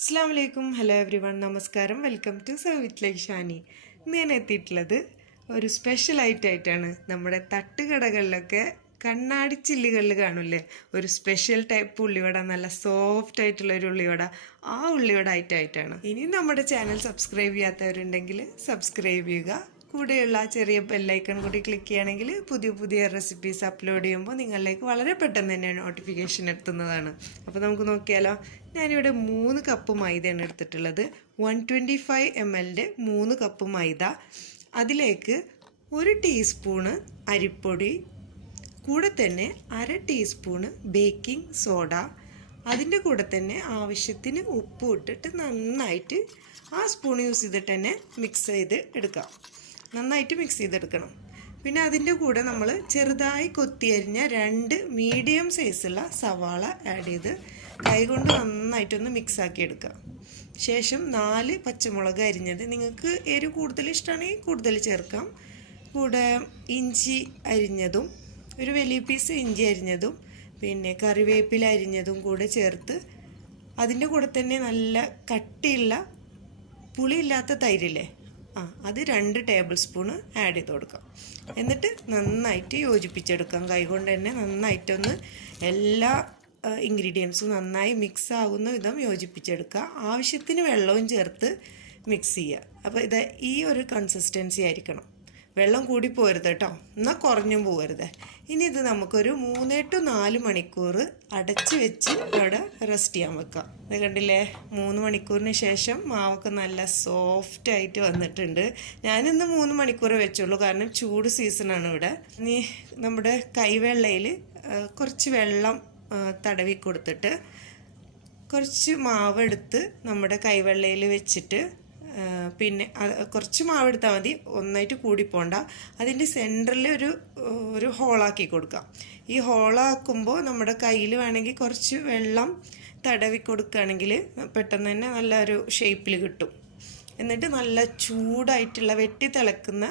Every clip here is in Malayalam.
അസ്സലാമലൈക്കും. ഹലോ എവ്രിവൺ, നമസ്കാരം. Welcome to serve with like Shani. ഞാൻ എത്തിയിട്ടുള്ളത് ഒരു സ്പെഷ്യൽ ആയിട്ടാണ്. നമ്മുടെ തട്ടുകടകളിലൊക്കെ കണ്ണാടി ചില്ലുകളിൽ കാണില്ലേ, ഒരു സ്പെഷ്യൽ ടൈപ്പ് ഉള്ളിവട, നല്ല സോഫ്റ്റ് ആയിട്ടുള്ള ഒരു ഉള്ളിവട. ആ ഉള്ളിവട ആയിട്ടാണ്. ഇനി നമ്മുടെ ചാനൽ സബ്സ്ക്രൈബ് ചെയ്യാത്തവരുണ്ടെങ്കിൽ സബ്സ്ക്രൈബ് ചെയ്യുക. കൂടെയുള്ള ചെറിയ ബെല്ലൈക്കൺ കൂടി ക്ലിക്ക് ചെയ്യുകയാണെങ്കിൽ പുതിയ പുതിയ റെസിപ്പീസ് അപ്ലോഡ് ചെയ്യുമ്പോൾ നിങ്ങളിലേക്ക് വളരെ പെട്ടെന്ന് തന്നെ നോട്ടിഫിക്കേഷൻ എത്തുന്നതാണ്. അപ്പോൾ നമുക്ക് നോക്കിയാലോ. ഞാനിവിടെ 3 കപ്പ് മൈദയാണ് എടുത്തിട്ടുള്ളത്. 125 ml 3 കപ്പ് മൈദ. അതിലേക്ക് 1 ടീസ്പൂണ് അരിപ്പൊടി, കൂടെ തന്നെ 1/2 ടീസ്പൂണ് ബേക്കിംഗ് സോഡ, അതിൻ്റെ കൂടെ തന്നെ ആവശ്യത്തിന് ഉപ്പ് ഇട്ടിട്ട് നന്നായിട്ട് ആ സ്പൂൺ യൂസ് ചെയ്തിട്ട് തന്നെ മിക്സ് ചെയ്ത് എടുക്കാം. നന്നായിട്ട് മിക്സ് ചെയ്തെടുക്കണം. പിന്നെ അതിൻ്റെ കൂടെ നമ്മൾ ചെറുതായി കൊത്തിയരിഞ്ഞ 2 മീഡിയം സൈസുള്ള സവാള ആഡ് ചെയ്ത് കൈകൊണ്ട് നന്നായിട്ടൊന്ന് മിക്സാക്കി എടുക്കുക. ശേഷം 4 പച്ചമുളക് അരിഞ്ഞത്, നിങ്ങൾക്ക് എരിവ് കൂടുതൽ ഇഷ്ടമാണെങ്കിൽ കൂടുതൽ ചേർക്കാം. കൂടെ ഇഞ്ചി അരിഞ്ഞതും, ഒരു വലിയ പീസ് ഇഞ്ചി അരിഞ്ഞതും, പിന്നെ കറിവേപ്പില അരിഞ്ഞതും കൂടെ ചേർത്ത് അതിൻ്റെ കൂടെ തന്നെ നല്ല കട്ടിയുള്ള പുളിയില്ലാത്ത തൈരില്ലേ, അത് 2 ടേബിൾ സ്പൂണ് ആഡ് ചെയ്ത് കൊടുക്കാം. എന്നിട്ട് നന്നായിട്ട് യോജിപ്പിച്ചെടുക്കാം. കൈകൊണ്ട് തന്നെ നന്നായിട്ടൊന്ന് എല്ലാ ഇൻഗ്രീഡിയൻസും നന്നായി മിക്സ് ആകുന്ന വിധം യോജിപ്പിച്ചെടുക്കുക. ആവശ്യത്തിന് വെള്ളവും ചേർത്ത് മിക്സ് ചെയ്യുക. അപ്പോൾ ഇത് ഈ ഒരു കൺസിസ്റ്റൻസി ആയിരിക്കണം. വെള്ളം കൂടി പോരുത് കേട്ടോ, എന്നാൽ കുറഞ്ഞും പോകരുത്. ഇനി ഇത് നമുക്കൊരു 3 to 4 മണിക്കൂർ അടച്ച് വെച്ച് അവിടെ റെസ്റ്റ് ചെയ്യാൻ വെക്കാം. ഇത് കണ്ടില്ലേ, 3 മണിക്കൂറിന് ശേഷം മാവൊക്കെ നല്ല സോഫ്റ്റ് ആയിട്ട് വന്നിട്ടുണ്ട്. ഞാനിന്ന് 3 മണിക്കൂർ വെച്ചുള്ളൂ, കാരണം ചൂട് സീസണാണ് ഇവിടെ. ഇനി നമ്മുടെ കൈവെള്ളയിൽ കുറച്ച് വെള്ളം തടവി കൊടുത്തിട്ട് കുറച്ച് മാവെടുത്ത് നമ്മുടെ കൈവെള്ളയിൽ വെച്ചിട്ട്, പിന്നെ കുറച്ച് മാവെടുത്താൽ മതി, ഒന്നായിട്ട് കൂടിപ്പോണ്ട. അതിൻ്റെ സെൻറ്ററിൽ ഒരു ഹോളാക്കി കൊടുക്കാം. ഈ ഹോളാക്കുമ്പോൾ നമ്മുടെ കയ്യിൽ വേണമെങ്കിൽ കുറച്ച് വെള്ളം തടവി കൊടുക്കുകയാണെങ്കിൽ പെട്ടെന്ന് തന്നെ നല്ലൊരു ഷേപ്പിൽ കിട്ടും. എന്നിട്ട് നല്ല ചൂടായിട്ടുള്ള വെട്ടി തിളക്കുന്ന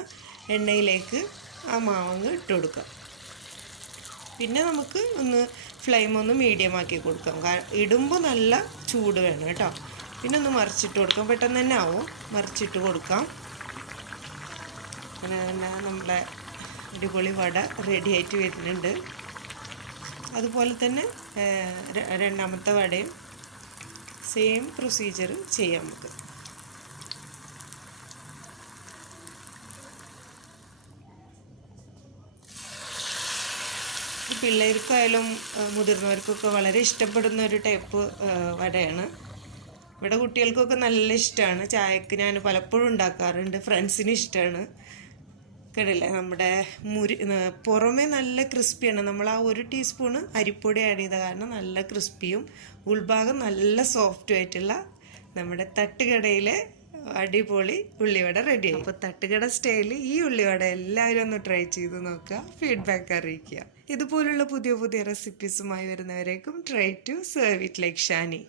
എണ്ണയിലേക്ക് ആ മാവങ്ങ് ഇട്ട് കൊടുക്കാം. പിന്നെ നമുക്ക് ഫ്ലെയിം ഒന്ന് മീഡിയം ആക്കി കൊടുക്കാം. ഇടുമ്പോൾ നല്ല ചൂട് വേണം കേട്ടോ. പിന്നെ ഒന്ന് മറിച്ചിട്ട് കൊടുക്കാം, പെട്ടെന്ന് തന്നെ ആവും. മറിച്ചിട്ട് കൊടുക്കാം. അങ്ങനെ തന്നെ നമ്മളെ അടിപൊളി വട റെഡി ആയിട്ട് വരുന്നുണ്ട്. അതുപോലെ തന്നെ രണ്ടാമത്തെ വടയും സെയിം പ്രൊസീജിയർ ചെയ്യാം നമുക്ക്. പിള്ളേർക്കായാലും മുതിർന്നവർക്കൊക്കെ വളരെ ഇഷ്ടപ്പെടുന്ന ഒരു ടൈപ്പ് വടയാണ്. ഇവിടെ കുട്ടികൾക്കൊക്കെ നല്ല ഇഷ്ടമാണ്. ചായക്ക് ഞാൻ പലപ്പോഴും ഉണ്ടാക്കാറുണ്ട്, ഫ്രണ്ട്സിന് ഇഷ്ടമാണ്. കണ്ടില്ലേ, നമ്മുടെ പുറമേ നല്ല ക്രിസ്പിയാണ്. നമ്മൾ ആ 1 ടീസ്പൂണ് അരിപ്പൊടി ആഡ് ചെയ്ത കാരണം നല്ല ക്രിസ്പിയും ഉൾഭാഗം നല്ല സോഫ്റ്റും ആയിട്ടുള്ള നമ്മുടെ തട്ടുകടയിലെ അടിപൊളി ഉള്ളിവട റെഡിയായി. അപ്പോൾ തട്ടുകട സ്റ്റൈലിൽ ഈ ഉള്ളിവട എല്ലാവരും ഒന്ന് ട്രൈ ചെയ്ത് നോക്കുക, ഫീഡ്ബാക്ക് അറിയിക്കുക. ഇതുപോലുള്ള പുതിയ പുതിയ റെസിപ്പീസുമായി വരുന്നവരേക്കും try to serve it like Shani.